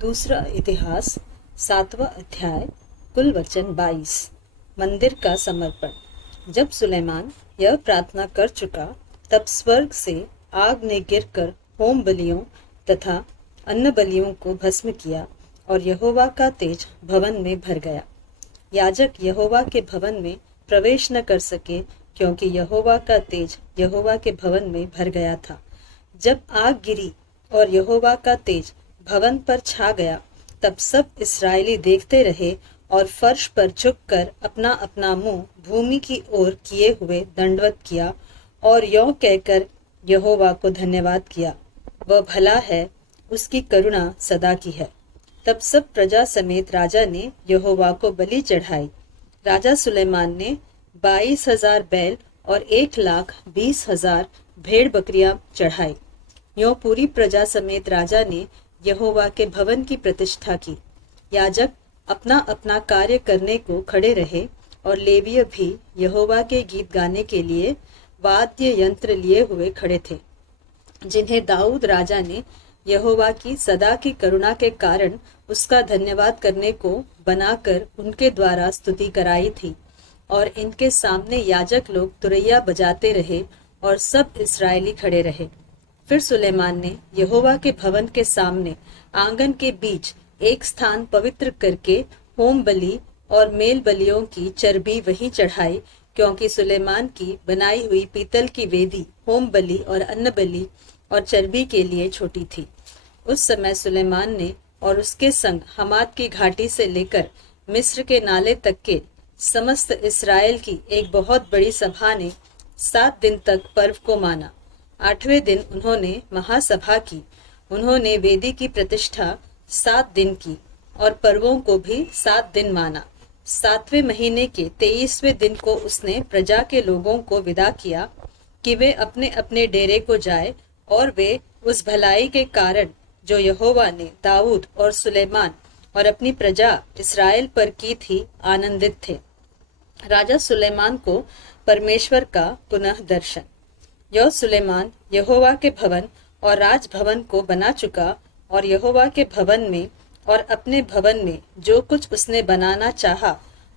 दूसरा इतिहास 7वां अध्याय कुल वचन 22। मंदिर का समर्पण। जब सुलेमान यह प्रार्थना कर चुका तब स्वर्ग से आग ने गिरकर होम बलियों तथा अन्न बलियों को भस्म किया और यहोवा का तेज भवन में भर गया। याजक यहोवा के भवन में प्रवेश न कर सके क्योंकि यहोवा का तेज यहोवा के भवन में भर गया था। जब आग गिरी और यहोवा का तेज भवन पर छा गया तब सब इस्राएली देखते रहे और फर्श पर झुककर अपना अपना मुंह भूमि की ओर किए हुए दंडवत किया और यों कहकर यहोवा को धन्यवाद किया, वह भला है, उसकी करुणा सदा की है। तब सब प्रजा समेत राजा ने यहोवा को बलि चढ़ाई। राजा सुलेमान ने 22,000 बैल और 1,20,000 भेड़ बकरियां चढ़ाई। यों पूरी प्रजा समेत राजा ने यहोवा के भवन की प्रतिष्ठा की। याजक अपना अपना कार्य करने को खड़े रहे और लेवीय भी यहोवा के गीत गाने के लिए वाद्य यंत्र लिए हुए खड़े थे, जिन्हें दाऊद राजा ने यहोवा की सदा की करुणा के कारण उसका धन्यवाद करने को बनाकर उनके द्वारा स्तुति कराई थी। और इनके सामने याजक लोग तुरैया बजाते रहे और सब इस्राएली खड़े रहे। फिर सुलेमान ने यहोवा के भवन के सामने आंगन के बीच एक स्थान पवित्र करके होम बलि और मेल बलियों की चर्बी वहीं चढ़ाई, क्योंकि सुलेमान की बनाई हुई पीतल की वेदी होम बलि और अन्न बलि और चर्बी के लिए छोटी थी। उस समय सुलेमान ने और उसके संग हमात की घाटी से लेकर मिस्र के नाले तक के समस्त इस्राएल की एक बहुत बड़ी सभा ने 7 दिन तक पर्व को माना। 8वें दिन उन्होंने महासभा की। उन्होंने वेदी की प्रतिष्ठा 7 दिन की और पर्वों को भी 7 दिन माना। 7वें महीने के 23वें दिन को उसने प्रजा के लोगों को विदा किया कि वे अपने अपने डेरे को जाए, और वे उस भलाई के कारण जो यहोवा ने दाऊद और सुलेमान और अपनी प्रजा इस्राएल पर की थी आनंदित थे। राजा सुलेमान को परमेश्वर का पुनः दर्शन। यह सुलेमान यहोवा के भवन और राजभवन को बना चुका और यहोवा के भवन में और अपने भवन में जो कुछ उसने बनाना चाहा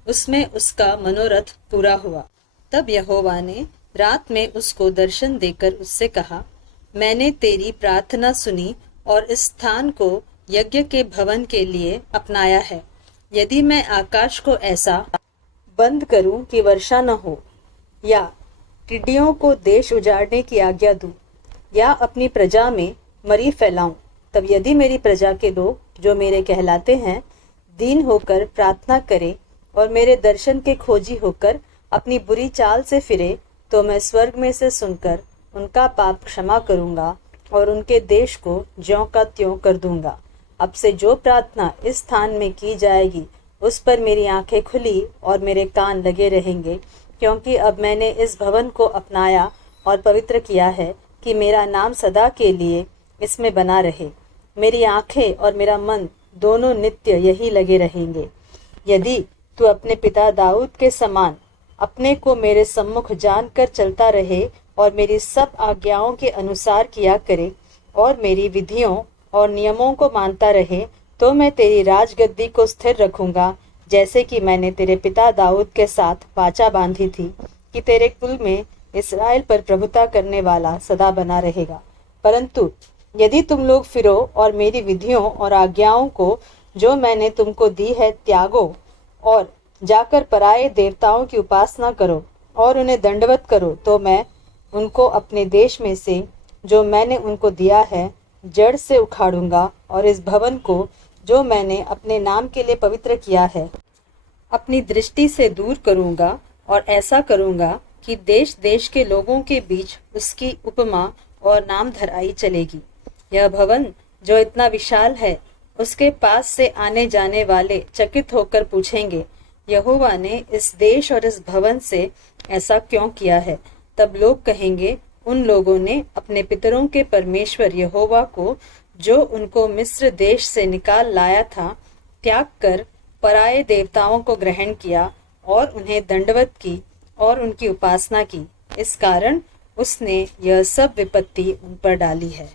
उसमें उसका मनोरथ पूरा हुआ। तब यहोवा ने रात में उसको दर्शन देकर उससे कहा, मैंने तेरी प्रार्थना सुनी और इस स्थान को यज्ञ के भवन के लिए अपनाया है। यदि मैं आकाश को ऐसा बंद करूं कि वर्षा न हो, या टिड्डियों को देश उजाड़ने की आज्ञा दूं, या अपनी प्रजा में मरी फैलाऊं, तब यदि मेरी प्रजा के लोग जो मेरे कहलाते हैं दीन होकर प्रार्थना करें और मेरे दर्शन के खोजी होकर अपनी बुरी चाल से फिरे, तो मैं स्वर्ग में से सुनकर उनका पाप क्षमा करूंगा और उनके देश को ज्यों का त्यों कर दूंगा। अब से जो प्रार्थना इस स्थान में की जाएगी उस पर मेरी आंखें खुली और मेरे कान लगे रहेंगे, क्योंकि अब मैंने इस भवन को अपनाया और पवित्र किया है कि मेरा नाम सदा के लिए इसमें बना रहे। मेरी आंखें और मेरा मन दोनों नित्य यही लगे रहेंगे। यदि तू अपने पिता दाऊद के समान अपने को मेरे सम्मुख जानकर चलता रहे और मेरी सब आज्ञाओं के अनुसार किया करे और मेरी विधियों और नियमों को मानता रहे, तो मैं तेरी राजगद्दी को स्थिर रखूंगा, जैसे कि मैंने तेरे पिता दाऊद के साथ वाचा बांधी थी कि तेरे कुल में इस्राएल पर प्रभुता करने वाला सदा बना रहेगा। परंतु यदि तुम लोग फिरो और मेरी विधियों और आज्ञाओं को जो मैंने तुमको दी है त्यागो और जाकर पराये देवताओं की उपासना करो और उन्हें दंडवत करो, तो मैं उनको अपने देश में से जो मैंने उनको दिया है जड़ से उखाड़ूंगा और इस भवन को जो मैंने अपने नाम के लिए पवित्र किया है अपनी दृष्टि से दूर करूंगा, और ऐसा करूंगा कि देश देश के लोगों के बीच उसकी उपमा और नाम धराई चलेगी। यह भवन जो इतना विशाल है, उसके पास से आने जाने वाले चकित होकर पूछेंगे, यहोवा ने इस देश और इस भवन से ऐसा क्यों किया है? तब लोग कहेंगे, उन लोगों ने अपने पितरों के परमेश्वर यहोवा को जो उनको मिस्र देश से निकाल लाया था त्याग कर पराये देवताओं को ग्रहण किया और उन्हें दंडवत की और उनकी उपासना की। इस कारण उसने यह सब विपत्ति उन पर डाली है।